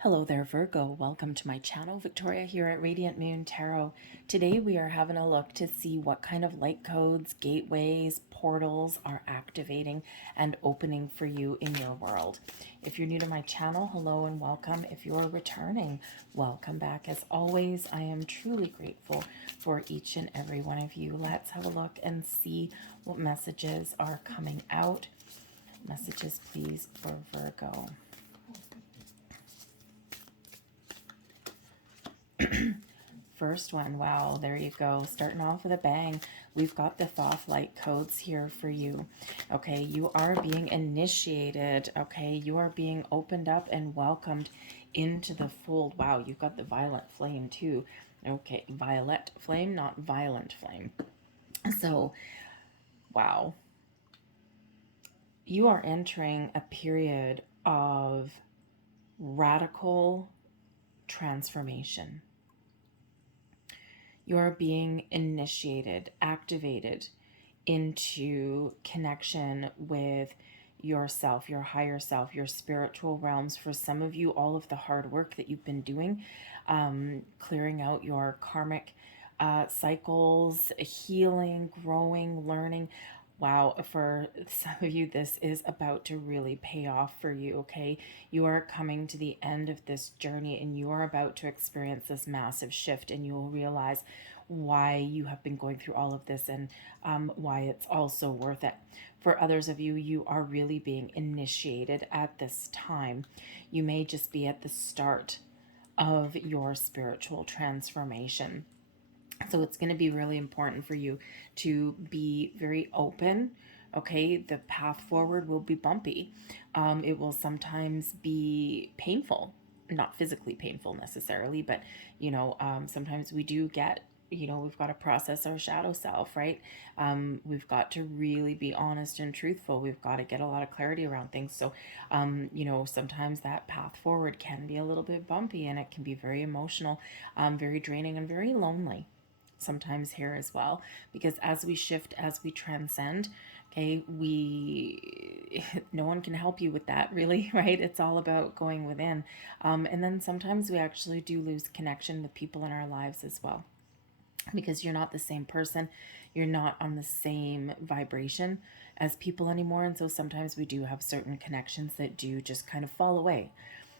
Hello there, Virgo. Welcome to my channel. Victoria here at Radiant Moon Tarot. Today we are having a look to see what kind of light codes, gateways, portals are activating and opening for you in your world. If you're new to my channel, hello and welcome. If you're returning, welcome back. As always, I am truly grateful for each and every one of you. Let's have a look and see what messages are coming out. Messages, please, for Virgo. First one, wow, there you go. Starting off with a bang. We've got the Thoth light codes here for you. Okay, you are being initiated. Okay, you are being opened up and welcomed into the fold. Wow, you've got the violet flame too. Okay, violet flame, not violent flame. So, wow. You are entering a period of radical transformation. You're being initiated, activated into connection with yourself, your higher self, your spiritual realms. For some of you, all of the hard work that you've been doing, clearing out your karmic cycles, healing, growing, learning. Wow, for some of you, this is about to really pay off for you, okay? You are coming to the end of this journey and you are about to experience this massive shift, and you will realize why you have been going through all of this and why it's also worth it. For others of you, you are really being initiated at this time. You may just be at the start of your spiritual transformation. So it's going to be really important for you to be very open. Okay, the path forward will be bumpy. It will sometimes be painful, not physically painful necessarily, but sometimes we do get, we've got to process our shadow self, right? We've got to really be honest and truthful. We've got to get a lot of clarity around things. So, sometimes that path forward can be a little bit bumpy, and it can be very emotional, very draining, and very lonely sometimes here as well, because as we shift, as we transcend, okay, no one can help you with that really, right? It's all about going within. And then sometimes we actually do lose connection with people in our lives as well, because you're not the same person, you're not on the same vibration as people anymore. And so sometimes we do have certain connections that do just kind of fall away,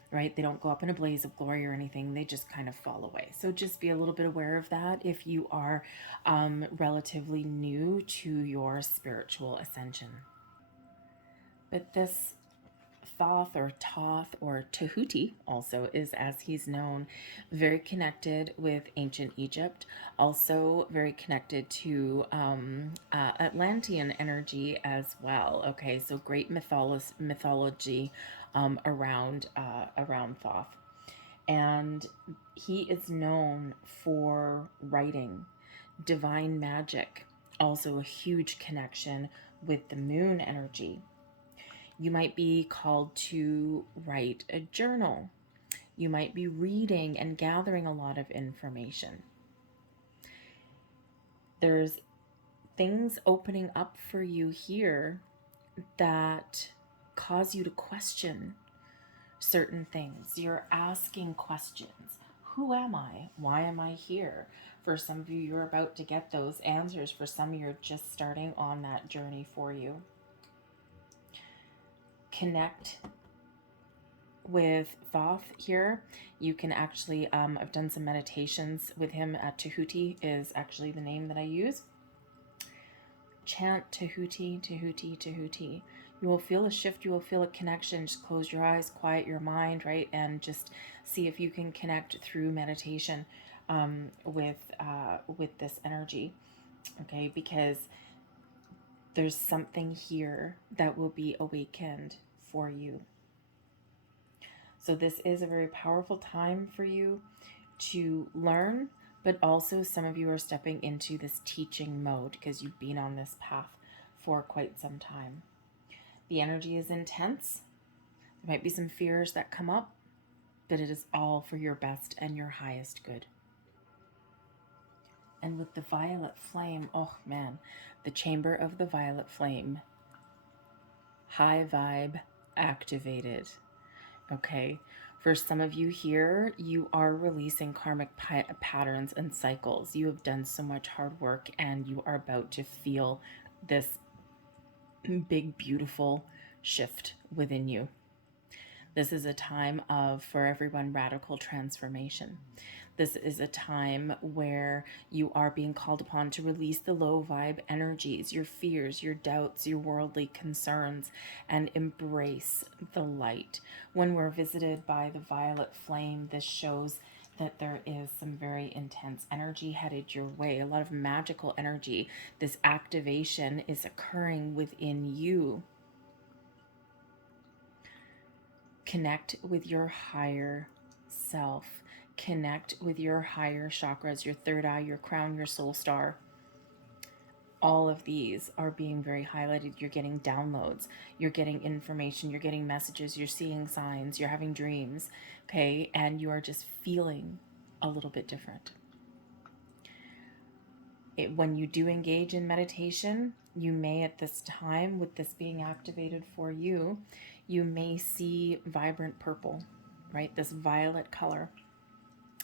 right? They don't go up in a blaze of glory or anything. They just kind of fall away. So just be a little bit aware of that if you are relatively new to your spiritual ascension. But this Thoth or Toth or Tahuti also is, as he's known, very connected with ancient Egypt, also very connected to Atlantean energy as well. Okay, so great mythology around Thoth. And he is known for writing, divine magic, also a huge connection with the moon energy. You might be called to write a journal. You might be reading and gathering a lot of information. There's things opening up for you here that cause you to question certain things. You're asking questions. Who am I? Why am I here? For some of you, you're about to get those answers. For some, you're just starting on that journey for you. Connect with Thoth here. You can actually, I've done some meditations with him. Tahuti is actually the name that I use. Chant Tahuti, Tahuti, Tahuti. You will feel a shift. You will feel a connection. Just close your eyes, quiet your mind, right? And just see if you can connect through meditation with this energy, okay? Because there's something here that will be awakened for you. So this is a very powerful time for you to learn, but also some of you are stepping into this teaching mode because you've been on this path for quite some time. The energy is intense. There might be some fears that come up, but it is all for your best and your highest good. And with the violet flame, oh man, the chamber of the violet flame, high vibe activated. Okay, For some of you here, you are releasing karmic patterns and cycles. You have done so much hard work and you are about to feel this big, beautiful shift within you. This is a time of, for everyone, radical transformation. This is a time where you are being called upon to release the low vibe energies, your fears, your doubts, your worldly concerns, and embrace the light. When we're visited by the violet flame, this shows that there is some very intense energy headed your way, a lot of magical energy. This activation is occurring within you. Connect with your higher self. Connect with your higher chakras, your third eye, your crown, your soul star. All of these are being very highlighted. You're getting downloads, you're getting information, you're getting messages, you're seeing signs, you're having dreams, okay? And you are just feeling a little bit different. When you do engage in meditation, you may at this time, with this being activated for you, you may see vibrant purple, right? This violet color.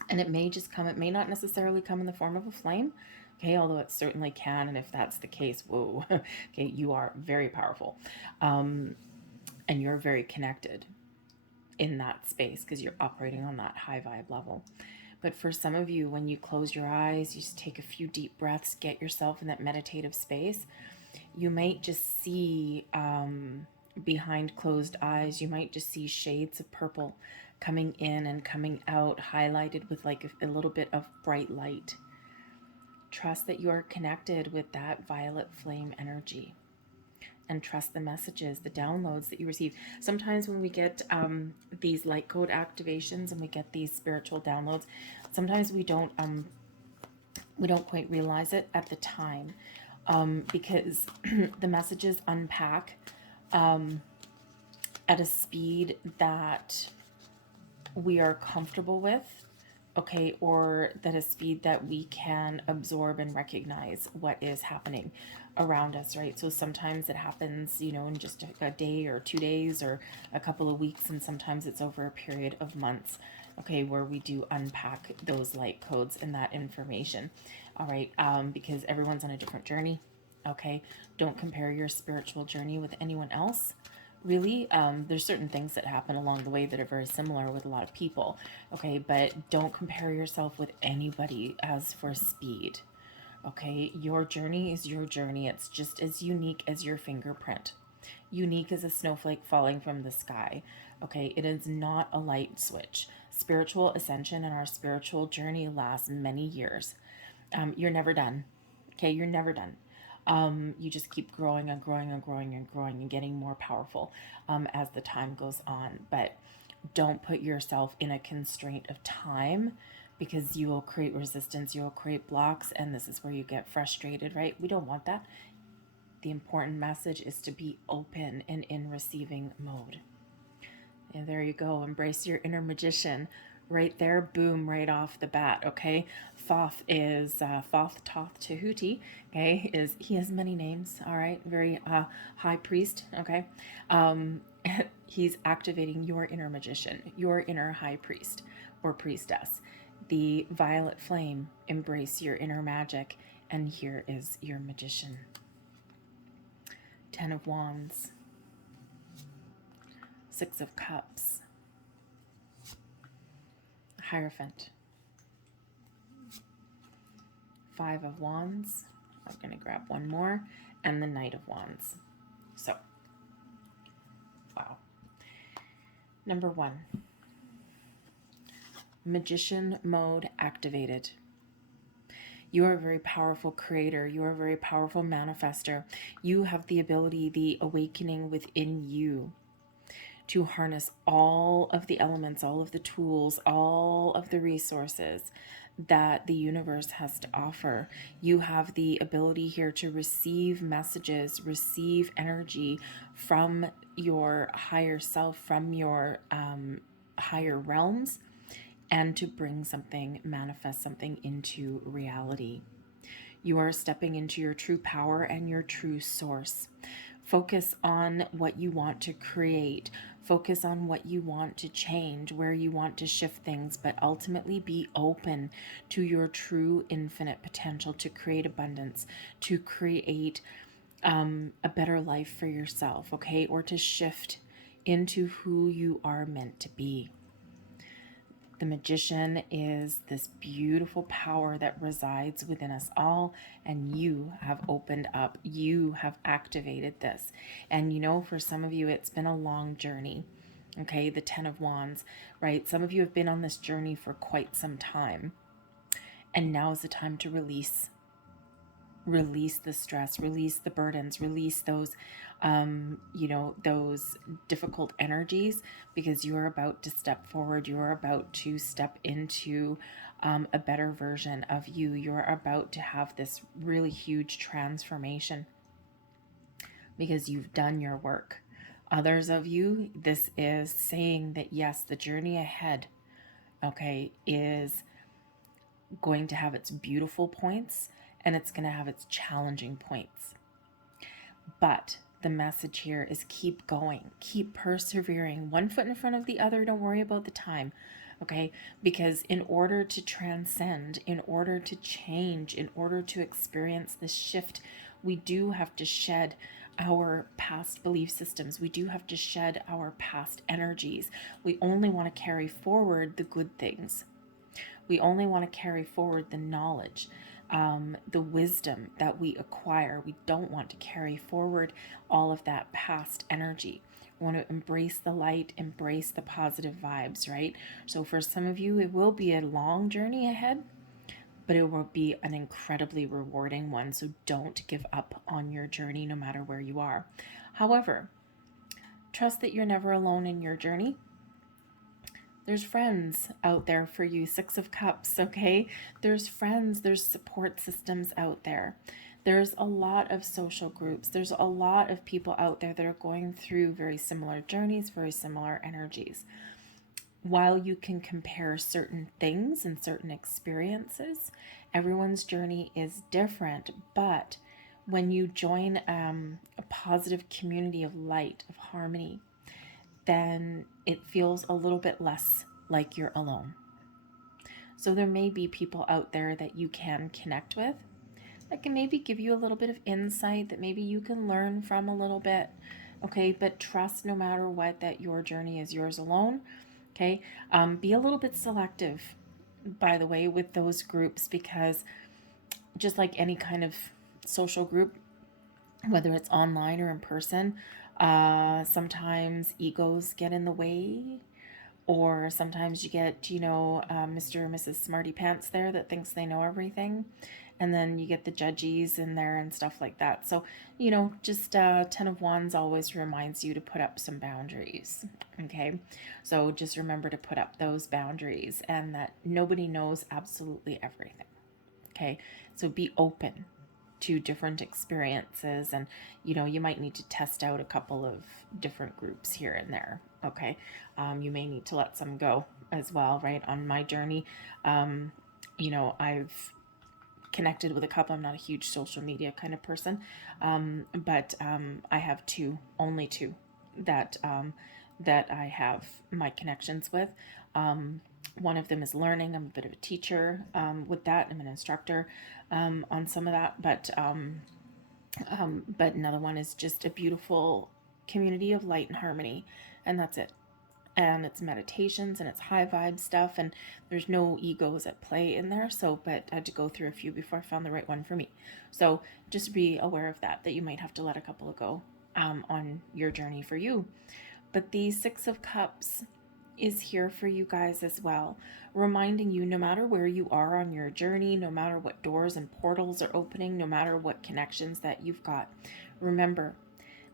And it may just come, it may not necessarily come in the form of a flame, okay, although it certainly can. And if that's the case, whoa, okay, you are very powerful. And you're very connected in that space because you're operating on that high vibe level. But for some of you, when you close your eyes, you just take a few deep breaths, get yourself in that meditative space, you might just see behind closed eyes, you might just see shades of purple coming in and coming out, highlighted with like a little bit of bright light. Trust that you are connected with that violet flame energy, and trust the messages, the downloads that you receive. Sometimes when we get these light code activations and we get these spiritual downloads, sometimes we don't quite realize it at the time, because the messages unpack at a speed that we are comfortable with, okay, or that a speed that we can absorb and recognize what is happening around us, right? So sometimes it happens, in just a day or 2 days or a couple of weeks, and sometimes it's over a period of months, okay, where we do unpack those light codes and that information, all right, because everyone's on a different journey, okay? Don't compare your spiritual journey with anyone else. Really, there's certain things that happen along the way that are very similar with a lot of people, okay, but don't compare yourself with anybody as for speed, okay? Your journey is your journey. It's just as unique as your fingerprint, unique as a snowflake falling from the sky, okay? It is not a light switch. Spiritual ascension and our spiritual journey lasts many years. You're never done, okay? You're never done. You just keep growing and growing and growing and growing and getting more powerful as the time goes on. But don't put yourself in a constraint of time, because you will create resistance, you will create blocks, and this is where you get frustrated, right? We don't want that. The important message is to be open and in receiving mode. And there you go. Embrace your inner magician. Right there, boom, right off the bat, okay? Thoth is Thoth Toth Tahuti, okay? He has many names, all right? Very high priest, okay? He's activating your inner magician, your inner high priest or priestess. The violet flame, embrace your inner magic, and here is your magician. 10 of Wands, 6 of Cups, Hierophant, 5 of Wands, I'm going to grab one more, and the Knight of Wands. So, wow. Number 1, magician mode activated. You are a very powerful creator. You are a very powerful manifester. You have the ability, the awakening within you, to harness all of the elements, all of the tools, all of the resources that the universe has to offer. You have the ability here to receive messages, receive energy from your higher self, from your higher realms, and to bring something, manifest something into reality. You are stepping into your true power and your true source. Focus on what you want to create. Focus on what you want to change, where you want to shift things, but ultimately be open to your true infinite potential to create abundance, to create a better life for yourself, okay? Or to shift into who you are meant to be. The Magician is this beautiful power that resides within us all, and you have opened up, you have activated this. And you know, for some of you, it's been a long journey. Okay, the Ten of Wands, right? Some of you have been on this journey for quite some time, and now is the time to release the stress, release the burdens, release those those difficult energies, because you are about to step forward. You are about to step into a better version of you. You're about to have this really huge transformation because you've done your work. Others of you, this is saying that yes, the journey ahead, okay, is going to have its beautiful points and it's going to have its challenging points. But the message here is keep going, keep persevering, one foot in front of the other. Don't worry about the time, okay? Because in order to transcend, in order to change, in order to experience this shift, we do have to shed our past belief systems. We do have to shed our past energies. We only want to carry forward the good things. We only want to carry forward the knowledge, the wisdom that we acquire. We don't want to carry forward all of that past energy. We want to embrace the light, embrace the positive vibes, right? So for some of you, it will be a long journey ahead, but it will be an incredibly rewarding one. So don't give up on your journey, no matter where you are. However, trust that you're never alone in your journey. There's friends out there for you. Six of Cups, okay? There's friends, there's support systems out there. There's a lot of social groups. There's a lot of people out there that are going through very similar journeys, very similar energies. While you can compare certain things and certain experiences, everyone's journey is different. But when you join a positive community of light, of harmony, then it feels a little bit less like you're alone. So there may be people out there that you can connect with that can maybe give you a little bit of insight that maybe you can learn from a little bit, okay? But trust, no matter what, that your journey is yours alone, okay? Be a little bit selective, by the way, with those groups, because just like any kind of social group, whether it's online or in person, sometimes egos get in the way, or sometimes you get, Mr. or Mrs. Smarty Pants there that thinks they know everything. And then you get the judgies in there and stuff like that. So, just Ten of Wands always reminds you to put up some boundaries, okay? So just remember to put up those boundaries, and that nobody knows absolutely everything, okay? So be open to different experiences, and you might need to test out a couple of different groups here and there, okay? You may need to let some go as well, right? On my journey, I've connected with a couple. I'm not a huge social media kind of person, but I have only two that I have my connections with. One of them is learning. I'm a bit of a teacher with that. I'm an instructor on some of that, but another one is just a beautiful community of light and harmony, and that's it. And it's meditations and it's high vibe stuff, and there's no egos at play in there. So, but I had to go through a few before I found the right one for me. So just be aware of that you might have to let a couple of go on your journey for you. But the Six of Cups is here for you guys as well, reminding you, no matter where you are on your journey, no matter what doors and portals are opening, no matter what connections that you've got, remember,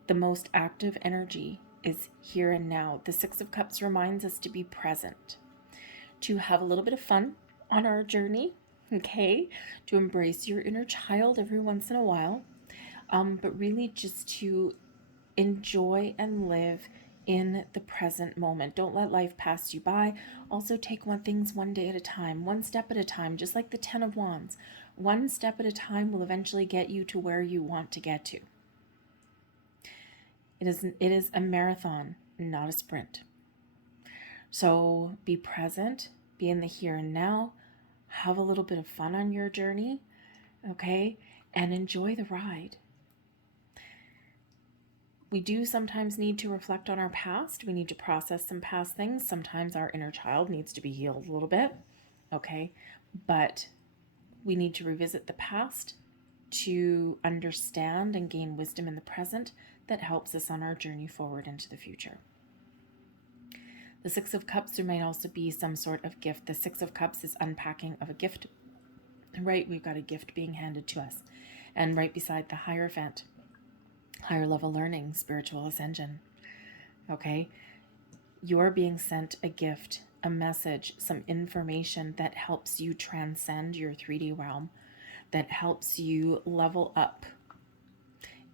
the most active energy is here and now. The Six of Cups reminds us to be present, to have a little bit of fun on our journey, okay? To embrace your inner child every once in a while, but really just to enjoy and live in the present moment. Don't let life pass you by. Also take things one day at a time, one step at a time, just like the Ten of Wands. One step at a time will eventually get you to where you want to get to. It is a marathon, not a sprint. So be present, be in the here and now, have a little bit of fun on your journey, okay? And enjoy the ride. We do sometimes need to reflect on our past. We need to process some past things. Sometimes our inner child needs to be healed a little bit, okay? But we need to revisit the past to understand and gain wisdom in the present that helps us on our journey forward into the future. The Six of Cups, there might also be some sort of gift. The Six of Cups is unpacking of a gift, right? We've got a gift being handed to us. And right beside the Hierophant, higher level learning, spiritual ascension, okay? You're being sent a gift, a message, some information that helps you transcend your 3D realm, that helps you level up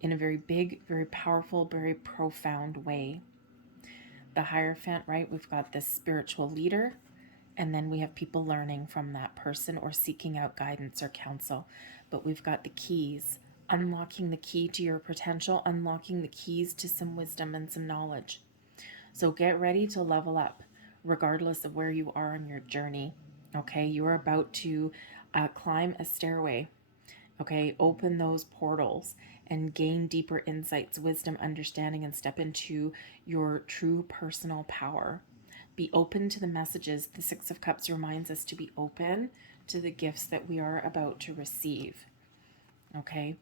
in a very big, very powerful, very profound way. The Hierophant, right? We've got this spiritual leader, and then we have people learning from that person or seeking out guidance or counsel. But we've got the keys, unlocking the key to your potential, unlocking the keys to some wisdom and some knowledge. So get ready to level up, regardless of where you are on your journey. Okay, you're about to climb a stairway. Okay, open those portals and gain deeper insights, wisdom, understanding, and step into your true personal power. Be open to the messages. The Six of Cups reminds us to be open to the gifts that we are about to receive. Okay,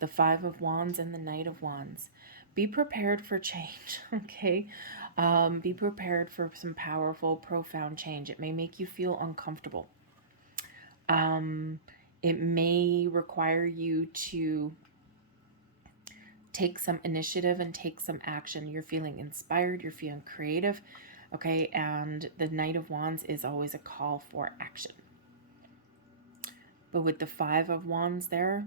the Five of Wands and the Knight of Wands. Be prepared for change, okay? Be prepared for some powerful, profound change. It may make you feel uncomfortable. It may require you to take some initiative and take some action. You're feeling inspired, you're feeling creative, okay? And the Knight of Wands is always a call for action. But with the Five of Wands there,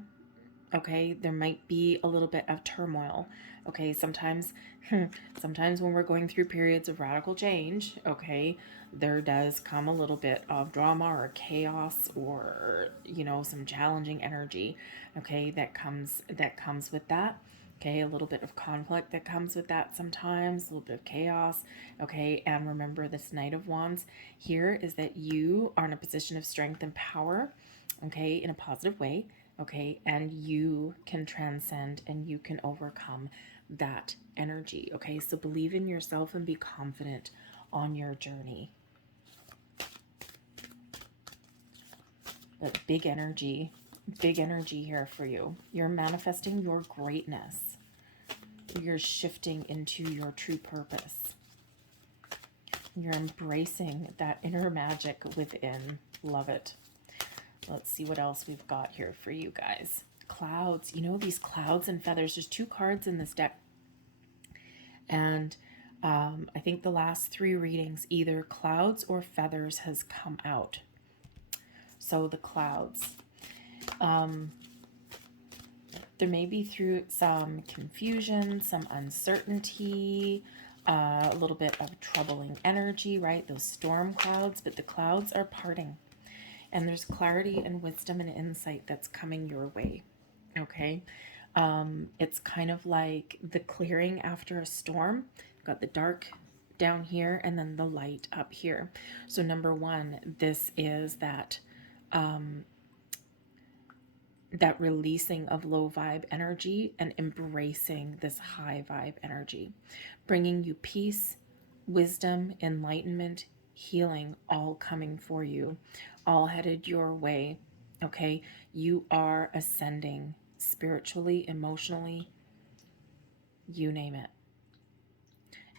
okay, there might be a little bit of turmoil. Okay, sometimes when we're going through periods of radical change, okay, there does come a little bit of drama or chaos or, you know, some challenging energy, okay, that comes with that. Okay, a little bit of conflict that comes with that sometimes, a little bit of chaos. Okay, and remember this Knight of Wands here is that you are in a position of strength and power, okay, in a positive way. Okay, and you can transcend and you can overcome that energy. Okay, so believe in yourself and be confident on your journey. But big energy here for you. You're manifesting your greatness. You're shifting into your true purpose. You're embracing that inner magic within. Love it. Let's see what else we've got here for you guys. Clouds. You know, these clouds and feathers. There's 2 cards in this deck. And I think the last 3 readings, either clouds or feathers has come out. So the clouds. There may be through some confusion, some uncertainty, a little bit of troubling energy, right? Those storm clouds, but the clouds are parting. And there's clarity and wisdom and insight that's coming your way, okay? It's kind of like the clearing after a storm. You've got the dark down here and then the light up here. So number 1, this is that that releasing of low vibe energy and embracing this high vibe energy, bringing you peace, wisdom, enlightenment, healing, all coming for you, all headed your way. Okay, you are ascending spiritually, emotionally, you name it.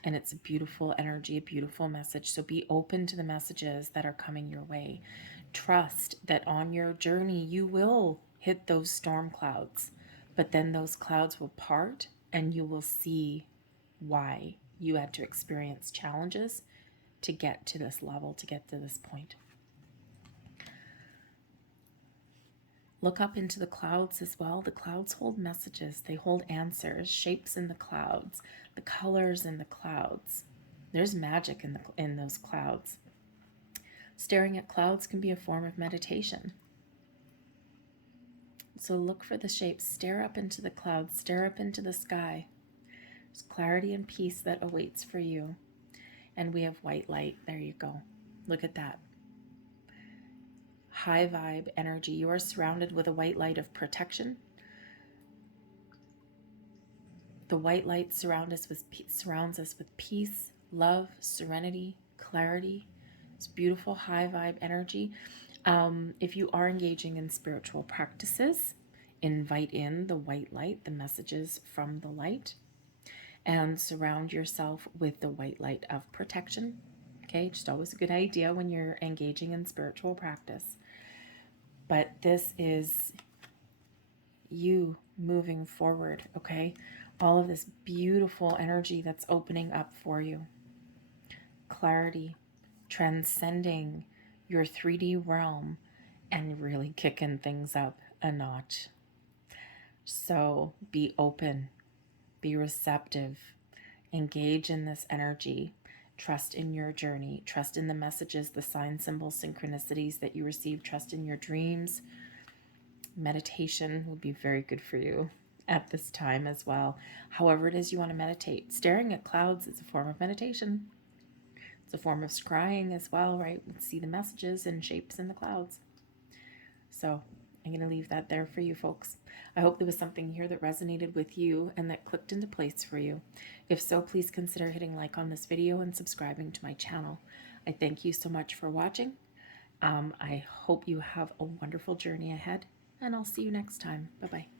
And it's a beautiful energy, a beautiful message. So be open to the messages that are coming your way. Trust that on your journey you will hit those storm clouds, but then those clouds will part and you will see why you had to experience challenges to get to this level, to get to this point. Look up into the clouds as well. The clouds hold messages. They hold answers, shapes in the clouds, the colors in the clouds. There's magic in those clouds. Staring at clouds can be a form of meditation. So look for the shapes. Stare up into the clouds. Stare up into the sky. There's clarity and peace that awaits for you. And we have white light. There you go. Look at that. High vibe energy. You are surrounded with a white light of protection. The white light surrounds us with peace, love, serenity, clarity. It's beautiful high vibe energy. If you are engaging in spiritual practices, invite in the white light, the messages from the light, and surround yourself with the white light of protection. Okay, just always a good idea when you're engaging in spiritual practice. But this is you moving forward, okay? All of this beautiful energy that's opening up for you. Clarity, transcending your 3D realm and really kicking things up a notch. So be open, be receptive, engage in this energy, trust in your journey, trust in the messages, the signs, symbols, synchronicities that you receive, trust in your dreams. Meditation will be very good for you at this time as well. However it is you want to meditate. Staring at clouds is a form of meditation. It's a form of scrying as well, right? We see the messages and shapes in the clouds. So I'm going to leave that there for you folks. I hope there was something here that resonated with you and that clicked into place for you. If so, please consider hitting like on this video and subscribing to my channel. I thank you so much for watching. I hope you have a wonderful journey ahead, and I'll see you next time. Bye-bye.